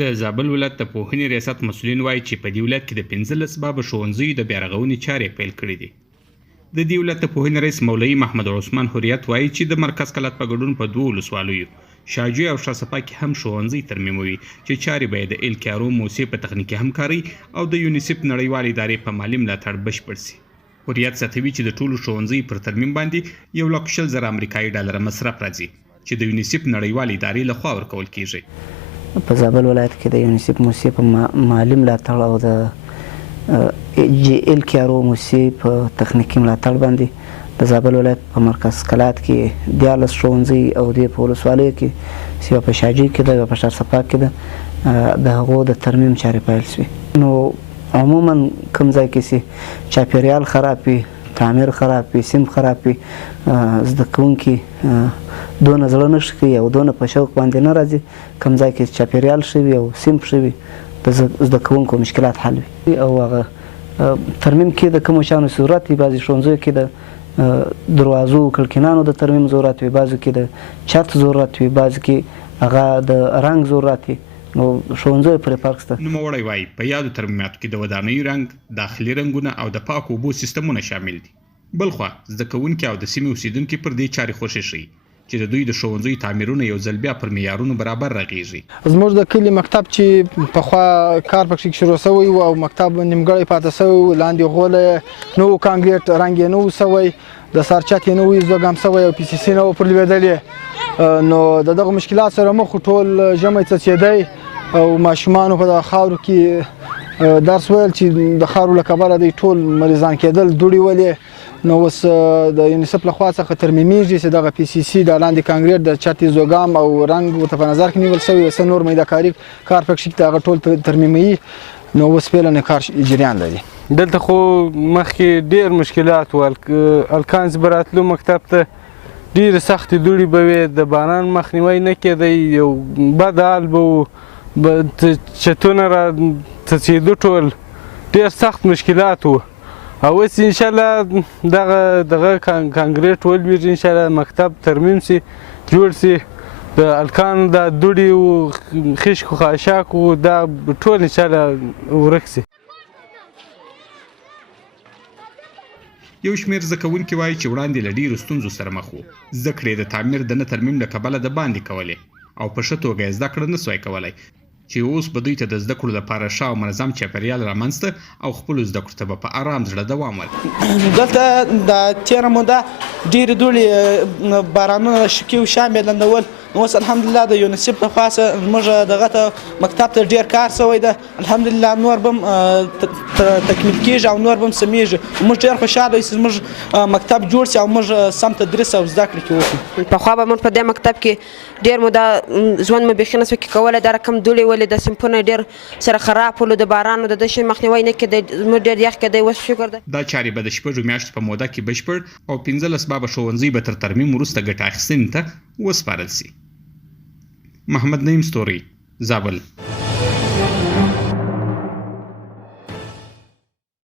د زابل ولایت د پوهنې ریاست مسؤلین وایي چې په دې ولایت کې د 15 بابه ښوونځیو د بیارغونې چارې پیل کړې دي. د دې ولایت د پوهنې رئیس مولوي محمد عثمان حریت وایي چې د مرکز کلات په ګډون په 2 ولسوالیو شاجوی او شاسپا کې هم ښوونځي ترمیموي چې چارې به د الکیارو موسسې په تخنیکي همکاري او د یونیسف نړیوال ادارې په مالي ملاتړ بشپړ شي. حریت زیاتوي چې د ټولو ښوونځیو پر ترمیم باندې 1,40,000 امریکایي ډالر مصرف راځي چې د یونیسف نړیوال ادارې لخوا ورکول کیږي. په زابل ولایت کې د یونیسف موسسې په مالي ملاتړ او د الکیارو موسسې په تخنیکي ملاتړ باندې د زابل ولایت په مرکز کلات کې 14 ښوونځي او د په ولسوالیو کې یو په شاجوی کې ده، یو په شاسپا کې ده، د هغو د ترمیم چارې پیل شوې. نو عموما کوم ځای کې چې چاپیریال خراب وي، تعمیر خراب وي، سیم خراب وي، زده کوونکي دونه زړه نه ښه کوي او دونه په شوق باندې نه راځي. کوم ځای کې چاپیریال ښه وي او سیم ښه وي، د زده کوونکو مشکلات حل وي. او هغه ترمیم کې د کومو شیانو ضرورت وي، بعضې ښوونځیو کې د دروازو کړکینانو د ترمیم ضرورت وي، بعضو کې د چت ضرورت وي، بعضو کې هغه د رنګ ضرورت وي. نو ښوونځیو پرې فرق شته. نوموړی وایي په یادو ترمیماتو کې د ودانیو رنګ، داخلي رنګونه او د پاکو اوبو سیستمونه شامل دي. بلخوا زده کوونکي او د سیمې اوسیدونکي پر دې چارې خوښي ښیي چې د دوی د ښوونځیو تعمیرونه یو ځل بیا پر معیارونو برابر رغیږي. زموږ د کلي مکتب چې پخوا کار پکې شروع شوی و او مکتب نیمګړی پاتې شوی و، لاندې غوله نو کانکریټ رنګ یې نه و شوی، د سر چت یې نه و زوګام شوی او پی سی سی نه و پر لوېدلې. نو د دغه مشکلات سره مخ ټول ژمی څڅېدی او ماشومانو په دغه خاورو کې درس ویل چې د خاورو له کبله دوی ټول مریضان کېدل، دوړې ولې. نو اوس د یونیسف له خوا څخه ترمیمیږي چې دغه پی سی سی د لاندې کانکریټ د چت زوګام او رنګ ورته په نظر کې نیول شوی، څه نور میدهکاري کار پکې شته هغه ټول ترمیموي. نو اوس فعلا کار جریان لري. دلته خو مخکې ډېر مشکلات و، الکان چې به راتلو مکتب ته ډېرې سختې دوړې به وې، د باران مخنیوی نه کېدی، یو بد حال به و، چتونه را څڅېدو، ټول ډېر سخت مشکلات و. او اوس انشاءالله دغه کانکریټ ولویږي، انشاءالله مکتب ترمیم سي، جوړ سي، د الکان دا دوړې و، خشک و خاشاک و، دا ټول انشاءالله ورک سي. یو شمېر زده کوونکي وایي چې وړاندې له ډېرو ستونزو سره مخ وو. زده کړې د تعمیر د نه ترمیم له کبله د باندې کولې او په ښه توګه یې زده کړه نه سوای کولی، چې اوس به دوی ته د زده کړو لپاره ښه او منظم چاپیریال رامنځته او خپلو زده کړو ته به په ارام زړه دوام ورکړي. دلته د تېره موده ډېرې دوړې بارانونه شکي و شام یې لندول. نو اوس الحمدلله د یونیسف له خوا زموږ دغه ته مکتب ته ډېر کار شوی ده. الحمدلله نور به هم تکمیل کېږي او نور به هم سمیږي. موږ ډېر خوشحاله یو چې زموږ مکتب جوړ شي او موږ سم تدریس او زده کړې کې وکړو. پخوا به موږ په دې مکتب کې ډېر موده ژوند مو بیخي نه سو کولی، دا رقم دوړې ولې د سمپونه ډېر سره خراب ولو، د بارانو د شي مخنیوی نه کېدی، زموږ ډېر یخ کېدی. اوس شکر ده دا چارې به د 6 میاشتو په موده کې بشپړ او 15 بابه ښوونځي به تر ترمیم وروسته ګټه اخیستنې ته وسپارل سي. محمد نعیم ستوري، زابل.